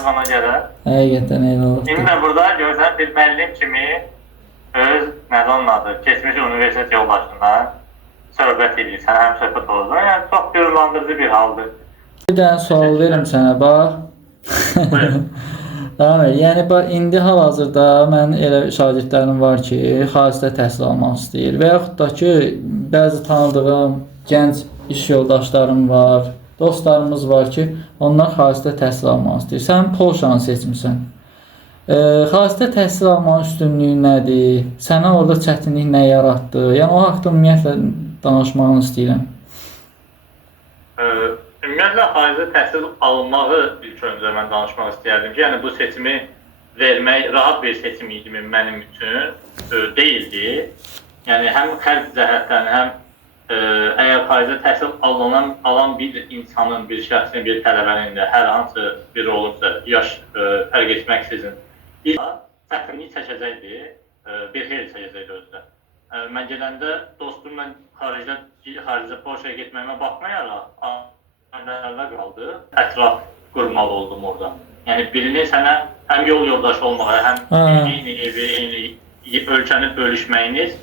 yalnız ona görə. Həqiqətən elə oldu. İndi də burada görsən bir müəllim kimi öz, nədir onun adı, keçmiş universitet yoldaşından söhbət edirsən, həm söhbət olur. Yəni çox gururlandırıcı bir haldır. Bir dənə sual verim sənə, bax. Buyurun. Yəni indi hal-hazırda mənim elə şagirdlərim var ki, xaricdə təhsil almaq istəyir və yaxud da ki, bəzi tanıdığım gənc iş yoldaşlarım var, dostlarımız var ki, onlar xaricdə təhsil almaq istəyir. Sən Polşanı seçmisən. Xaricdə təhsil almanın üstünlüyü nədir? Sənə orada çətinlik nə yaratdı? Yəni o haqqda ümumiyyətlə danışmağını istəyirəm. Ümumiyyətlə, xaricdə təhsil alınmağı ilk öncə mən danışmaq istəyərdim ki, yəni bu seçimi vermək rahat bir seçim idi mənim üçün deyildi. Yəni həm xərc cəhətdən, həm əgər xaricdə təhsil alan bir insanın, bir şəxsin, bir tələbənin də hər hansı biri olubsa, yaş fərq etməksizin, bir çətinlik çəkəcəkdi, bir xeyli çəkəcəkdi özdə. Mən gedəndə dostumla xaricdə Polşaya getməyimə baxmayaraq, əmrlərdə qaldı, ətraf qurmalı oldum orada. Yəni birini sənə həm yol yoldaşı olmağa, həm eyni evi, eyni ölkəni bölüşməyiniz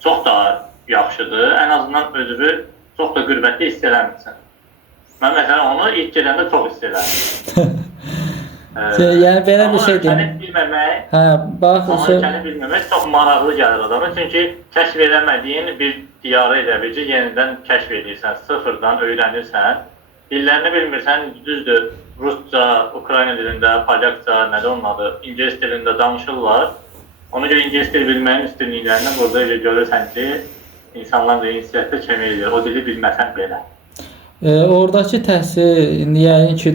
çox daha yaxşıdır. Ən azından özünü çox da qürbətli hiss eləmirsən. Mən məsələn onu ilk gedəndə çox hiss elədim. Yəni belə bir şey deyim. Ölkəni bilməmək çox maraqlı gəlir adama. Çünki kəşf eləmədiyin bir diyarı elə bil ki, yenidən kəşf edirsən, sıfırdan öyrənirsən. Dillərini bilmirsən, düzdür, Rusca, Ukrayna dilində, Polyakca, nədir onun adı, İngilis dilində danışırlar. Ona görə İngilis dili bilməyin üstünlüklərindən burada elə görürsən ki, insanlar da inisiyyətdə kömək edir, o dili bilməsən belə. Oradakı təhsil, indi yəqin ki,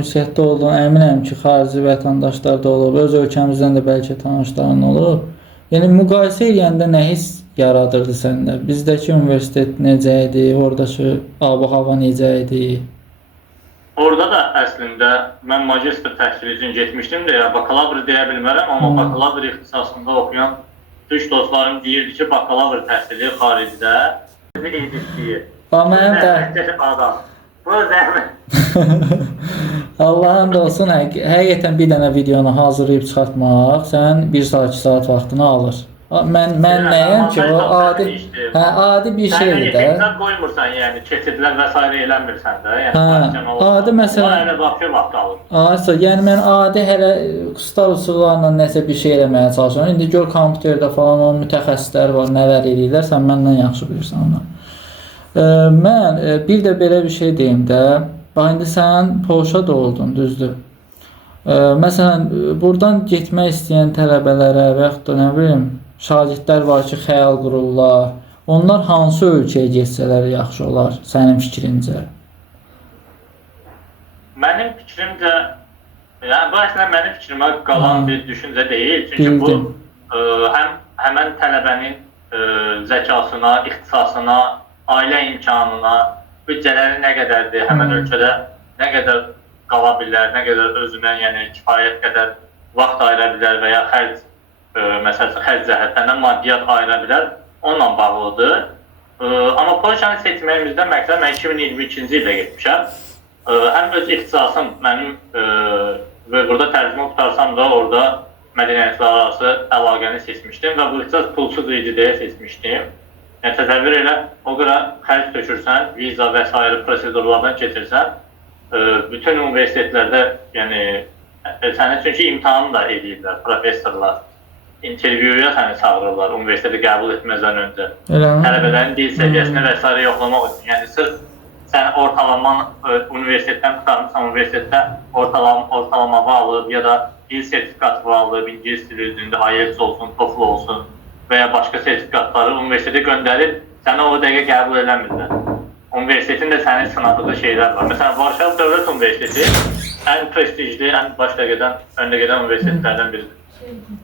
ünsiyyətdə olduğun, əminəm ki, xarici vətəndaşlar da olub, öz ölkəmizdən də bəlkə tanışların olub. Yəni, müqayisə edəndə nə hiss yaradırdı səndə? Bizdəki universitet necə idi, oradakı ab-hava necə idi? Orada da əslində mən magistr təhsili üçün getmişdim deyə, bakalavr deyə bilmərəm, amma bakalavr ixtisasında oxuyan türk dostlarım deyirdi ki, bakalavr təhsili xaricdə bir edildiyi. Mənim də... Bu zəhmət. Allah'ın da olsun, həqiqətən bir dənə videonu hazırlayıb çıxartmaq sən 1 saat, 2 saat vaxtını alır. Mən nəyəm ki, o adi bir şeydir də. Sən qoymursan, yəni keçidlər və s. eləmirsən də. Adi məsələn... Ona elə vaxtı alır. Yəni mən adi hələ qustar usullarla nəsə bir şey eləməyə çalışıram. İndi gör kompüterdə falan o mütəxəssislər var, nələr edirlər, sən məndən yaxşı bilirsən onları. Mən bir də belə bir şey deyim də, indi sən Polşada oldun, düzdür. Məsələn, buradan getmək istəyən tələbələrə və yaxud da nə bilim, şagirdlər var ki, xəyal qururlar. Onlar hansı ölkəyə getsələr yaxşı olar, sənin fikrincə? Mənim fikrimcə, yəni bu əslində mənim fikrimə qalan bir düşüncə deyil. Çünki bu həmən tələbənin zəkasına, ixtisasına, ailə imkanına, büdcələri nə qədərdir, həmən ölkədə nə qədər qala bilər, nə qədər özünə kifayət qədər vaxt ayıra bilər və ya xərc cəhətdən maddiyyat ayıra bilər, onunla bağlıdır. Amma Polşanı seçməyimizdə məqsəd, mən 2022-ci ildə getmişəm. Həm öz ixtisasım mənim və burada tərcümə qutarsam da orada mədəniyyətlər arası əlaqəni seçmişdim və bu ixtisas pulsuz idi deyə seçmişdim. Yəni, təsəvvür elə, o qədər xərc tökürsən, viza və s. prosedurlardan keçirsən, bütün universitetlərdə, səni çünki imtahanı da edirlər, professorlar, intervyuya səni çağırırlar, universiteti qəbul etməzdən öncə. Tələbələrin dil səviyyəsini və s. yoxlamaq üçün. Yəni, sırf sən ortalaman universitetdən tutarmışsan, universitetdə ortalama alıb ya da dil sertifikatı alıb, İngilis dili üzründə IELTS olsun, TOEFL olsun və ya başqa sertifikatları universitetə göndərib, səni o dəqiqə qəbul eləmirlər. Universitetin də sənin sınadığı şeylər var. Məsələn, Varşava Dövlət Universiteti ən prestijli, ən önə gedən universitetlərdən biridir.